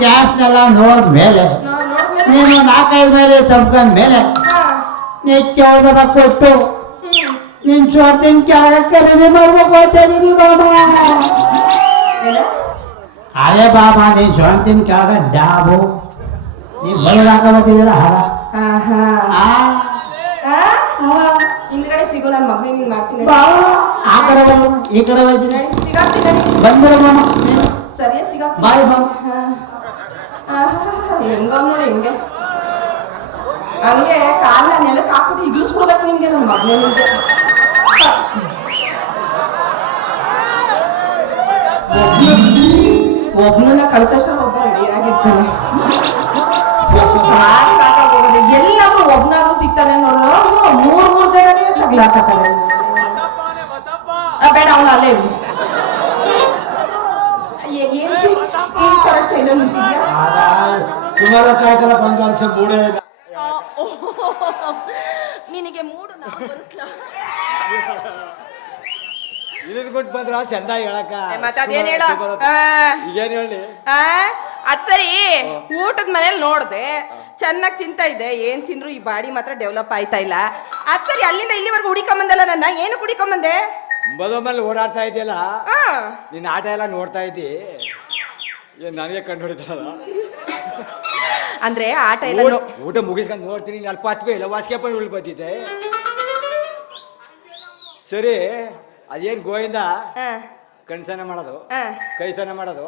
ಗ್ಯಾಸ್ನೆಲ್ಲ ನೋಡ್ಮೇಲೆ ನಾವ್ ನೋಡ್ಮೇಲೆ ನೀನು ನಾಲ್ಕೈದು ಮೇಲೆ ತಬ್ಕೊಂಡ್ ಮೇಲೆ ಹಾ. ನಿತ್ಯವದರ ಕೊಟ್ಟು ಹ್ಮ್. ನಿನ್ ಸ್ವಾರ್ಥಿನ ಕ್ಯಾಗ ಖರೀದಿ ಮಾಡ್ಬೇಕು ಅಂತ ಇದೀನಿ ಬಾಬಾ ಏನು? ಅರೆ ಬಾಬಾ ನೀನ್ ಸ್ವಂತಿನ ಕ್ಯಾಗ ಡಾಬು ನೀ ಬಲದಾಕ ಬಂದಿದ್ದೀರ ಹರ ಆಹಾ. ಆ, ಆ? ಆ, ಹಿಂದ್ಗಡೆ ಸಿಗು ನನ್ ಮಗ್ನ ಹಿಂಗ್ ಮಾಡ್ತೀನಿ ಬಾವ, ಆ ಕಡೆ ಬಂದು ಈ ಕಡೆ ಹೋಯ್ತೀನಿ ನಡಿ, ಸಿಗಾಕ್ತೀನಿ ನಡಿ. ಬಂದ್ಬಿಡು ಮಾಮ ನೀನು. ಸರಿಯಾ ಸಿಗಾಕ್ತೀನಿ ಬಾಯ್ ಬಾ ಹಾ. ಆಹಾ, ಹೆಂಗೋ ನೋಡಿ ಹೆಂಗೆ. ಹಂಗೆ ಕಾಲ ನೆಲಕ್ಕೆ ಹಾಕ್ಬಿಟ್ಟು ಇಗ್ಲಿಸ್ಬಿಡ್ಬೇಕು ನಿಂಗೆ ನನ್ನ ಮಗನೇ ನಿನ್ಗೆ ಒಬ್ನನ್ನ ಕಳ್ಸೋಷ್ಟ್ರಲ್ಲಿ ಒಬ್ಬ ರೆಡಿಯಾಗಿರ್ತಾನೆ ಸಾಕಾಗೋಗಿದೆ ಎಲ್ಲಾದ್ರೂ ಒಬ್ನಾದ್ರೂ ಸಿಗ್ತಾನೆ ನೋಡೋ ಮೂರ್ ಮೂರ್ ಜನ ತಗ್ಲಾಕತ್ತಾರೆ ಆ, ಬೇಡ ಅವನು ಅಲ್ಲೇ ಇರು. ಏ- ಏನ್ ಈ- ಈ ತರ ಸ್ಟೈಲಲ್ಲಿ ನಿಂತಿದ್ಯಾ ಸುಮಾರು ಹೊತ್ತಾಯ್ತಲ್ಲ ಬಂದು ವರ್ಷ ಮೂಡೇ ಇಲ್ಲ ಆ, ನಿನಗೆ ಮೂಡು ನಾವು ಬರಿಸ್ಲಾ. ಇದನ್ ಕೊಟ್ಟು ಬಂದ್ರ ಚಂದ ಹೇಳಕ ಮತ್ತೆ ಅದೇನ್ ಹೇಳ? ಈಗೇನ್ ಹೇಳಿ? ಅದ್ ಸರಿ ಊಟದ ಮನೇಲಿ ನೋಡ್ದೆ ಚೆನ್ನಾಗಿ ತಿಂತಾ ಇದ್ದೆ ಏನ್ ತಿಂದ್ರು ಈ ಬಾಡಿ ಮಾತ್ರ ಡೆವಲಪ್ ಆಯ್ತಾ ಇಲ್ಲ. ಅದ್ ಸರಿ ಅಲ್ಲಿಂದ ಇಲ್ಲಿವರೆಗೂ ಹುಡಿಕೊಂಬಂದಲ್ಲ ನನ್ನ ಏನು ಕುಡಿಕೊಂಬಂದೆ ಬದೋ ಮೇಲೆ ಓಡಾಡ್ತಾ ಇದೆಯಲ್ಲ? ಆ, ನಿನ್ನ ಆಟ ಎಲ್ಲ ನೋಡ್ತಾ ಇದ್ದಿ? ಏನ್ ನನಗೆ ಕಂಡು ಹೊಡಿತಾರಲ್ಲ ಅಂದ್ರೆ ಆಟ ಎಲ್ಲ ನೋ- ಊಟ ಮುಗಿಸ್ಕೊಂಡು ನೋಡ್ತೀನಿ ಅಲ್ಪ ಹತ್ಬೇ ಇಲ್ಲ ವಾಸ್ಕೆಪ್ಪ ಉಳ್ ಸರಿ ಅದೇನ್ ಗೋವಿಂದ? ಆ, ಕಣ್ಸನ ಮಾಡೋದು ಆ. ಕೈಸನ ಮಾಡೋದು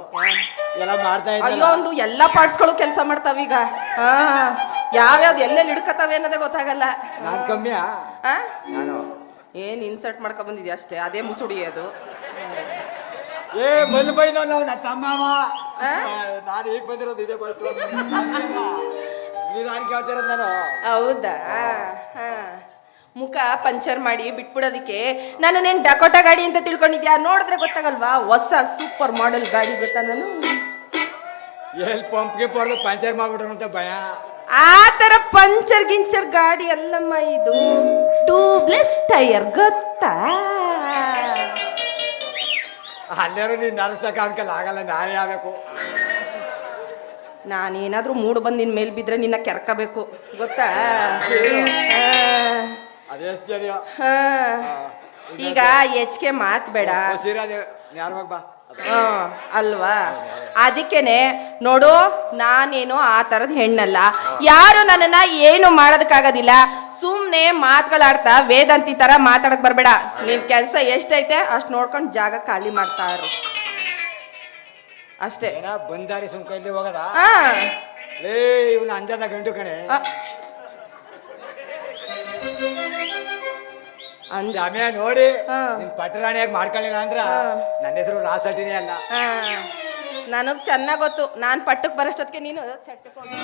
ಎಲ್ಲ ಮಾಡ್ತಾ ಅಯ್ಯೋ ಇದ್ದ ಒಂದು ಎಲ್ಲಾ ಪಾರ್ಟ್ಸ್ಗಳು ಕೆಲಸ ಮಾಡ್ತಾವೀಗ ಆ, ಯಾವ್ಯಾವ್ದು ಎಲ್ಲೆಲ್ಲಿ ಹಿಡ್ಕತಾವೆ ಅನ್ನೋದೇ ಗೊತ್ತಾಗಲ್ಲ. ನಾನ್ ಕಮ್ಮ್ಯಾ ಆ? ನಾನು. ಏನ್ ಇನ್ಸರ್ಟ್ ಮಾಡ್ಕೊ ಬಂದಿದ್ಯಾ ಅಷ್ಟೇ? ಅದೇ ಮುಸುಡಿ ಅದು. ಏ ಮಲ್ ಬೈನೋ ನಾವು ನನ್ನ ತಮ್ಮವ? ನಾನು ಈಗ ಬಂದಿರೋದು ಇದೇ ಬರ್ತು ನೀನು ಕೇಳ್ತಿರೋದು ನಾನು. ಹೌದಾ? ಹಾ. ಮುಖ ಪಂಚರ್ ಮಾಡಿ ಬಿಟ್ಬಿಡೋದಕ್ಕೆ ನನ್ನನ್ನೇನ್ ಡಕೋಟಾ ಗಾಡಿ ಅಂತ ತಿಳ್ಕೊಂಡಿದ್ಯಾ? ನೋಡಿದ್ರೆ ಗೊತ್ತಾಗಲ್ವಾ? ಹೊಸ ಸೂಪರ್ ಮಾಡೆಲ್ ಗಾಡಿ ಗೊತ್ತಾ ನಾನು? ಎಲ್ಲಿ ಪಂಪ್ಗೆ ಪಡ್ದು ಪಂಚರ್ ಮಾಡ್ಬಿಡೋಣ ಅಂತ ಭಯ? ಆ ತರ ಪಂಚರ್ ಗಿಂಚರ್ ಗಾಡಿ ಅಲ್ಲಮ್ಮ ಇದು. ಟ್ಯೂಬ್ಲೆಸ್ ಟೈರ್ ಗೊತ್ತಾ? ಅಲ್ಲೇರು ನೀನು ನಡ್ಸಕ್ಕೆ ಅನ್ಕಲ್ಲ ಆಗಲ್ಲ ನಾನೇ ಆಗ್ಬೇಕು. ನಾನೇನಾದ್ರೂ ಮೂಡ್ ಬಂದು ನಿನ್ ಮೇಲೆ ಬಿದ್ರೆ ನಿನ್ನ ಕೆರ್ಕಬೇಕು. ಗೊತ್ತಾ? ಅದೇ ಸರಿ. ಹಾ. ಈಗ ಹೆಚ್ಚಿಗೆ ಮಾತ್ ಬೇಡ. ಯಾರು ಬಾ. ಅಲ್ವಾ? ಅದಕ್ಕೇನೆ ನೋಡು ನಾನೇನು ಆ ತರದ ಹೆಣ್ಣಲ್ಲ. ಯಾರು ನನ್ನನ್ನ ಏನು ಮಾಡೋದಕ್ಕಾಗೋದಿಲ್ಲ. ಸುಮ್ಮನೆ ಮಾತುಗಳಾಡ್ತಾ ವೇದಾಂತಿ ತರ ಮಾತಾಡಕ್ ಬರಬೇಡ. ನಿನ್ ಕೆಲಸ ಎಷ್ಟೈತೆ ಅಷ್ಟು ನೋಡ್ಕೊಂಡು ಜಾಗ ಖಾಲಿ ಮಾಡ್ತಾ ಇರು. ಅಷ್ಟೇ. ಏನ ಬಂದಾರಿ ಸುಮ್ಕೈಲಿ ಹೋಗದ? ಆ, ಲೇ ಇವನ ಅಂಜದ ಗಂಡು ಕಣೆ. ಸಮಯ ನೋಡಿ ಹಾ. ನಿನ್ ಪಟ್ಟರಾಣಿಯಾಗಿ ಮಾಡ್ಕೊಳ್ಳಿಲ್ಲ ಅಂದ್ರ ಹಾ. ನನ್ನ ಹೆಸರು ರಾಸಟಿನೇ ಅಲ್ಲ. ನನಗೆ ನನಗ್ ಚೆನ್ನಾಗ್ ಗೊತ್ತು. ನಾನ್ ಪಟ್ಟಕ್ ಬರೋಷ್ಟೊತ್ತಿಗೆ ನೀನು ಚಟ್ಟಕ್ಕೆ ಹೋಗಿ.